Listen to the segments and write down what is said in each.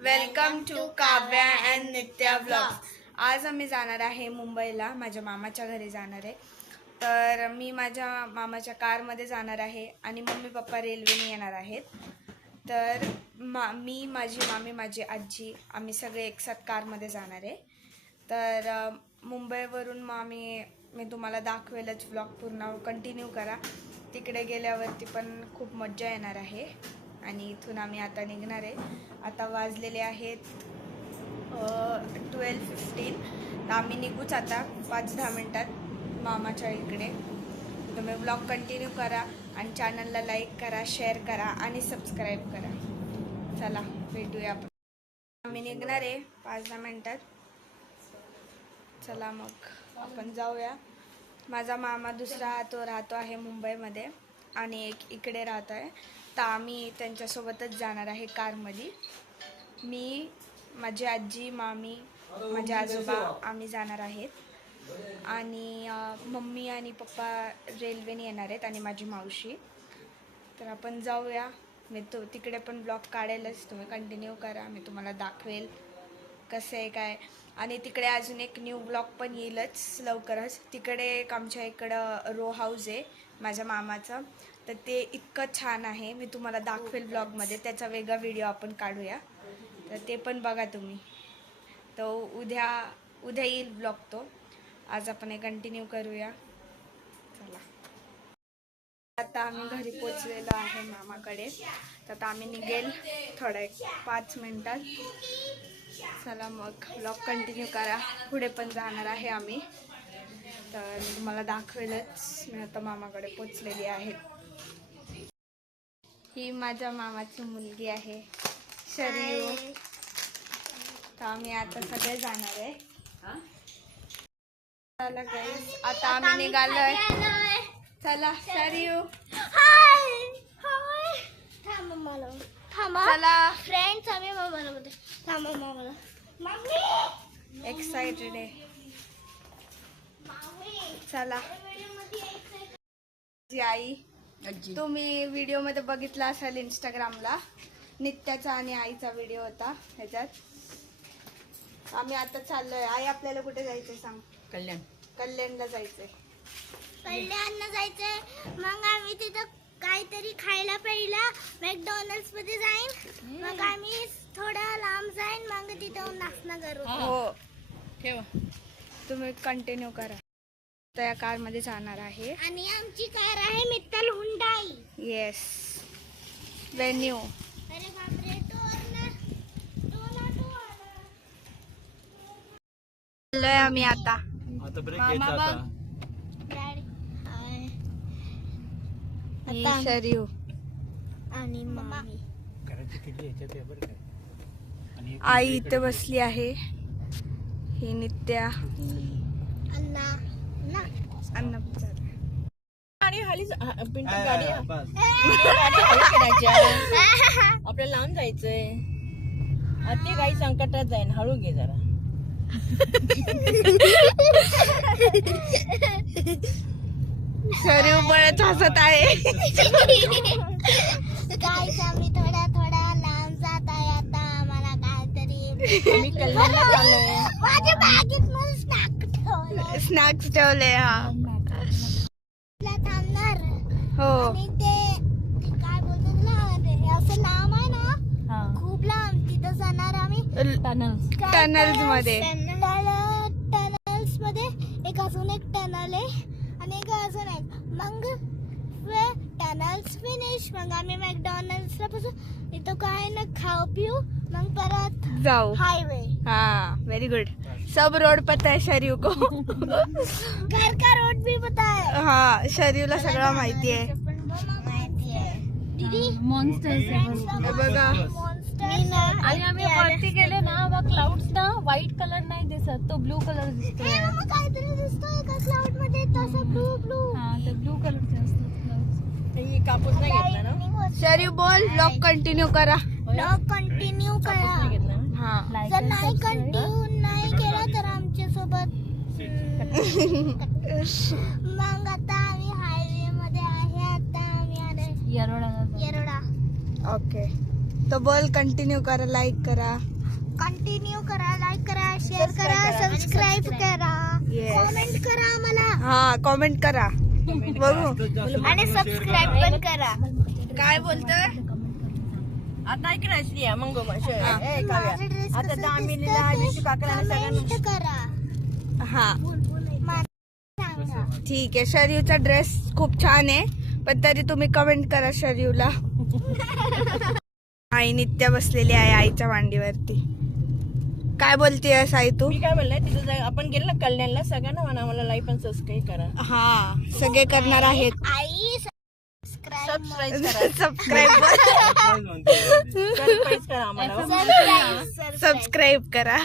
Welcome to Kavya and Nitya blog आज आम्ही जाणार आहे मुंबईला. माझ्या मामाच्या घरी जाणार आहे. तर मी माझ्या मामाच्या कारमध्ये जाणार आहे आणि मम्मी पप्पा रेल्वेने येणार आहेत. तर मा मी माझी मामी माझी आजी आम्ही सगळे एकसाथ कारमध्ये जाणार आहे. तर मुंबईवरून मग आम्ही मी तुम्हाला दाखवेलच व्लॉग पूर्ण. कंटिन्यू करा. तिकडे गेल्यावरती पण खूप मज्जा येणार आहे. आणि इथून आम्ही आता निघणार आहे. आता वाजलेले आहेत ट्वेल्व फिफ्टीन तर आम्ही निघूच आता पाच दहा मिनटात मामाच्या इकडे. तुम्ही ब्लॉग कंटिन्यू करा आणि चॅनलला लाईक करा शेअर करा आणि सबस्क्राईब करा. चला भेटूया आपण. आम्ही निघणार आहे पाच दहा मिनटात. चला मग. आपण जाऊया. माझा मामा दुसरा तो राहतो आहे मुंबईमध्ये आणि एक इकडे राहत आहे. तर आम्ही त्यांच्यासोबतच जाणार आहे कारमध्ये. मी माझी आजी मामी माझे आजोबा आम्ही जाणार आहेत. आणि मम्मी आणि पप्पा रेल्वेने येणार आहेत आणि माझी मावशी. तर आपण जाऊया. मी तो तिकडे पण ब्लॉग काढेलच. तुम्ही कंटिन्यू करा. मी तुम्हाला दाखवेल. कसं आहे काय? आणि तिकडे अजून एक न्यू ब्लॉग पण येईलच लवकरच. तिकडे एक आमच्या इकडं रो हाऊस आहे माझ्या मामाचं. तर ते इतकं छान आहे. मी तुम्हाला दाखवेल ब्लॉगमध्ये त्याचा वेगळा व्हिडिओ आपण काढूया. तर ते पण बघा तुम्ही. तो उद्या उद्या येईल ब्लॉग तो. आज आपण हे कंटिन्यू करूया. चला. आता आम्ही घरी पोचलेलो आहे मामाकडे. तर आता आम्ही निघेल थोड्या एक पाच मिनिटात. चला मग ब्लॉग कंटिन्यू करा. पुढे पण जाणार आहे आम्ही. तर तुम्हाला दाखवेलच. मी आता मामाकडे पोचलेली आहे. ही माझ्या मामाची मुलगी आहे. शरीर. तर आम्ही आता सगळे जाणार आहे. चला guys, आता आम्ही निघालोय. चला शरीयू चला. फ्रेंड्स आम्ही बोलते थांबा मामाला. मम्मी एक्साइटेड आहे. चला. जी आई तुम्ही व्हिडिओमध्ये बघितला असाल इंस्टाग्रामला नित्याचा आणि आईचा व्हिडिओ होता ह्याच्यात. आम्ही आता चाललोय. आई आपल्याला कुठे जायचंय सांग? कल्याण. कल्याणला जायचंय. कल्याणला जायचंय. मग आम्ही तिथं काहीतरी खायला प्यायला मॅकडॉनल्ड्समध्ये जाईन. मग आम्ही थोडं लांब जाईन मग तिथं नाश्ता करू. हो. ठेवा. तुम्ही कंटिन्यू करा. त्या कारमध्ये जाणार आहे. आणि आमची कार आहे मित्तल हुंडाई. येस वेन्यू अरे बापरे आम्ही आता. आता ब्रेक घ्यायचा. आता डॅडी हाय. ही आता- शरीव आणि मम्मी. करायची किती ह्याच्यात आहे बरं का आणि आई इथे बसली आहे. ही नित्या. अण्णा. ना अन्न आणि खाली पिंटू हा, गाडी बस. गाडी खाली फिरायच्या आपल्याला लांब जायचंय. अति काही संकटात जाईन. हळू घे जरा. शरीव बळच हसत आहे. गाईस आम्ही थोडा थोडा लांब जात आहे आता. आम्हाला काहीतरी मी कल्याणला चाललोय माझ्या बॅगेत मला स्नॅक ठेवलं स्नॅक्स ठेवले हा. थांबणार. हो. आणि ते ते काय बोलतो तुला ते असं लांब आहे ना हा. खूप लांब. तिथं जाणार आम्ही. टनल टनल्समध्ये. टनल्समध्ये. एक अजून एक टनल आहे. आणि एक अजून एक. मग टनल्स फिनिश मग आम्ही मॅकडॉनल्ड्सला पासून इथं काय ना खाऊ पिऊ. मग परत जाऊ. हायवे हाँ वेरी गुड सब रोड पता है शरीव को. घर का रोड भी पता है हा शरीवला सगळं माहिती आहे. माहिती आहे. दीदी हे बघा. मॉन्स्टर आणि आम्ही वरती गेले ना मग दिसत तो ब्लू कलर दिसतोय. मग काहीतरी दिसतोय का क्लाउडमध्ये? तसं ब्लू ब्लू हा ते ब्लू कलरचे असतात clouds. कापूस नाही घेतला ना? शरीव बोल. ब्लॉग कंटिन्यू करा. ब्लॉग कंटिन्यू करा. नाही घेतला ना? हा. जर नाही कंटिन्यू नाही केला तर आमच्यासोबत मग आता आम्ही हायवे येरोडा ओके तो बोल कंटिन्यू करा लाईक करा. कंटिन्यू करा लाईक करा शेअर करा सबस्क्राईब करा. कमेंट करा आम्हाला. हा कॉमेंट करा. बघू. आणि सबस्क्राईब पण करा. काय बोलतोय? आता ऐक ना श्रिया मग आता दामिनीला सगळ्यांना करा. हा. ठीक आहे शरीवचा ड्रेस खूप छान आहे पण तरी तुम्ही कमेंट करा शरीवला आई नित्य बसलेली आहे आईच्या मांडीवरती काय बोलतेय आई तू? मी काय म्हणलंय तिथं आपण गेलो ना कल्याणला सगळ्यांना म्हणा आम्हाला लाईक पण सबस्क्राईब करा. हा सगळे करणार आहेत. आई सबस्क्राईब सबस्क्राईब करा. सबस्क्राईब सबस्क्राईब करा आम्हाला. सबस्क्राईब करा.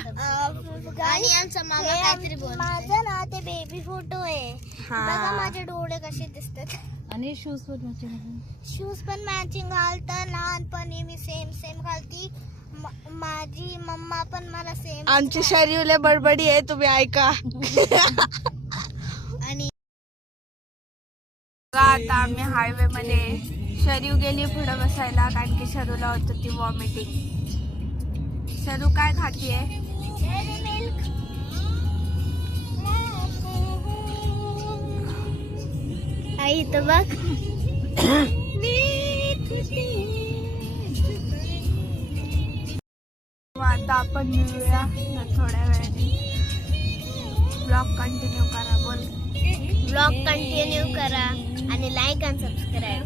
आणि आमचा मामा काहीतरी बोल माझं ना ते बेबी फोटो आहे. हा. बघा माझे डोळे कसे दिसतात. आणि शूज शूज पण मॅचिंग घालतं. लहानपणी मी सेम सेम घालती. माझी मम्मा पण मला सेम आमची शरीवले बडबडी आहे तुम्ही ऐका. आणि बघा, आता आम्ही हायवे मध्ये शरीव गेली पुढे बसायला कारण की शरूला होत ती वॉमिटिंग शरू काय खातीये? आई तर बघ. आपण मिळूया न थोड्या वेळाने. ब्लॉग कंटिन्यू करा बोल. ब्लॉग कंटिन्यू करा आणि लाईक आणि सबस्क्राईब.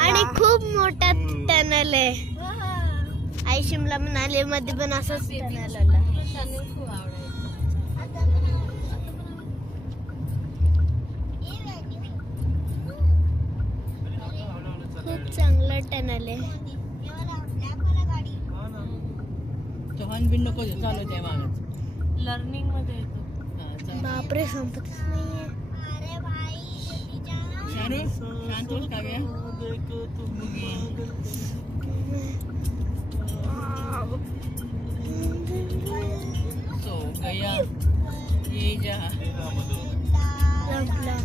आणि खूप मोठा टनल आहे. आई शिमला म्हणाले मध्ये पण असंच टनल आला. खूप चांगलं टनल आहे. चव्हाण बिन नको देऊ, चालू आहे मागच लर्निंगमध्ये येतो. हा, चालेल. बापरे संपतच नाहीये. शानू, शांत हो, काव्या. सो गया ये जा.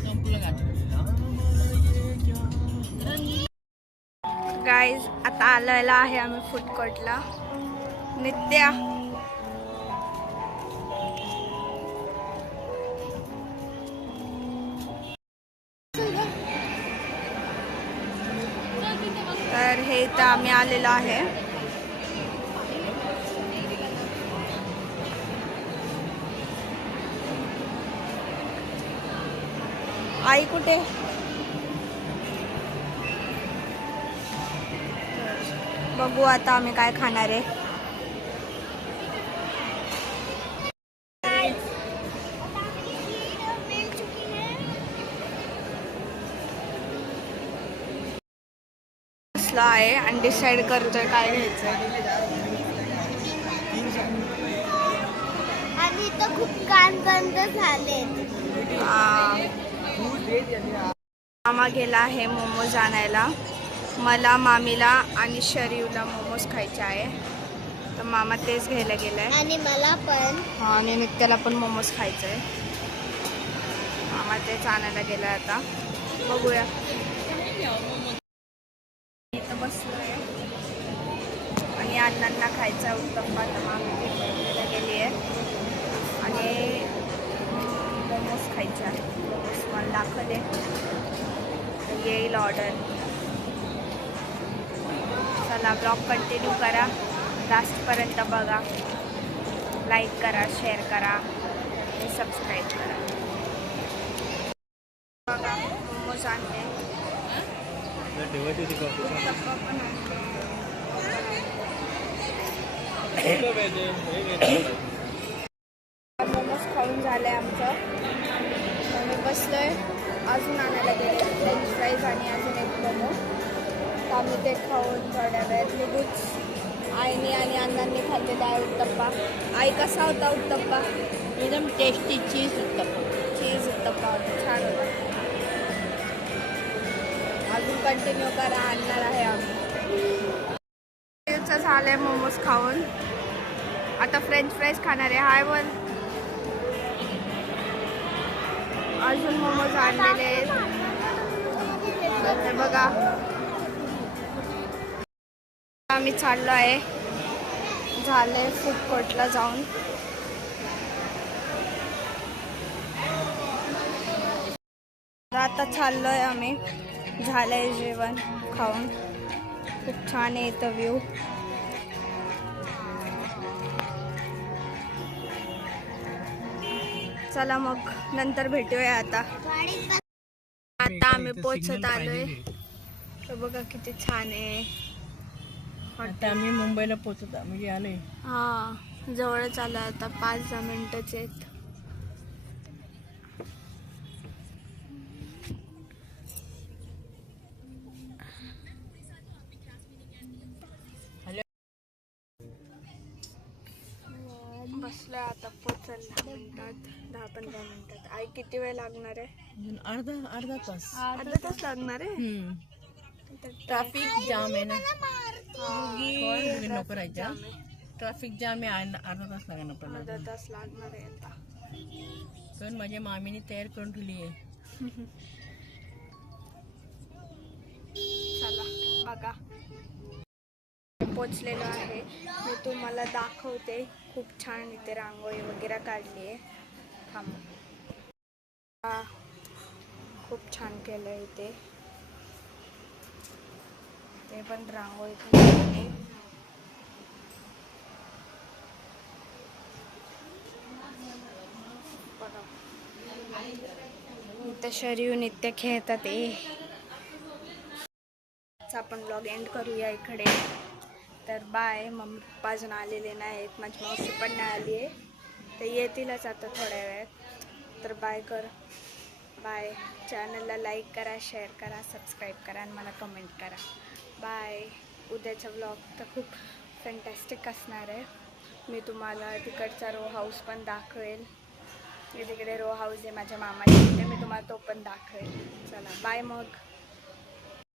संपलं. गाठ गाईज आता आलेला आहे आम्ही फूड कोर्टला नित्या. तर हे इथं आम्ही आलेलो आहे. आई कुठे? बघू आता आम्ही काय खाणार आहे. आहे आणि डिसाईड करतोय काय घ्यायचं आणि खूप कान बंद झाले. मामा गेला आहे मोमोज आणायला. मला मामीला आणि शरीवला मोमोज खायचे आहे. तर मामा तेच घ्यायला गेलाय. आणि मला पण. हा आणि नित्याला पण मोमोज खायचं आहे. मामा तेच आणायला गेलाय आता. बघूया. इथं आणि अण्णांना खायचा उत्तप्पा तर मामी घ्यायला गेली आहे. आणि मोमोज खायचे आहे. मोमोज मला दाखवले. येईल ऑर्डर चला ब्लॉग कंटिन्यू करा. लास्टपर्यंत बघा. लाईक करा शेअर करा. आणि सबस्क्राईब करा. बघा मोमोज आणले. पण आणले. थोड्या वेळात निघूच आईने आणि अण्णांनी खाल्लेला आहे उत्तप्पा. आई कसा होता उत्तप्पा? एकदम tasty cheese uttappa. Cheese uttappa. होता छान होता. अजून कंटिन्यू करा आणणार आहे आम्ही. झालंय मोमोज खाऊन. आता फ्रेंच फ्राईज खाणार आहे. हाय बोल. अजून मोमोज आणलेले बघा. आम्ही चाललो आहे. झालंय फूड कोर्टला जाऊन. तर आता चाललोय आम्ही. झालंय जेवण खाऊन. खूप छान आहे इथं व्ह्यू चला मग नंतर भेटूया आता. आता आम्ही पोचत आलोय. तर बघा किती छान आहे. आता आम्ही मुंबईला पोहोचत म्हणजे आलोय. हा जवळच आलं आता पाच दहा मिनिटच आहेत. बसलोय आता पोचल दहा मिनिटात दहा पंधरा मिनिटात. आई किती वेळ लागणार आहे? अर्धा अर्धा तास. अर्धा तास लागणार आहे. ट्रॅफिक जाम आहे ना. नको ट्रॅफिक जाम आहे अर्धा तास लागणार पण अर्धा तास लागणार आहे आता. पण माझ्या मामीने तयार करून ठेवली आहे. चला बघा. पोचलेलो आहे. मी तुम्हाला दाखवते. खूप छान इथे रांगोळी वगैरे काढली आहे. थांब. खूप छान केलं इथे. ते पण रांगोळी काढली शरीर नित्य खेळतात ए. आपण ब्लॉग एंड करूया इकडे. तर बाय मम्मी पप्पा अजून आलेले नाहीत माझी मावशी पण नाही आली आहे. तर येतीलच आता थोड्या वेळात. तर बाय कर. बाय चॅनलला लाईक करा शेअर करा सबस्क्राईब करा आणि मला कमेंट करा. बाय. उद्याचा व्लॉग तर खूप फॅन्टॅस्टिक असणार आहे. मी तुम्हाला तिकडचा रो हाऊस पण दाखवेल. मी तिकडे रो हाऊस आहे माझ्या मामाच्या तिथे मी तुम्हाला तो पण दाखवेल. चला बाय मग.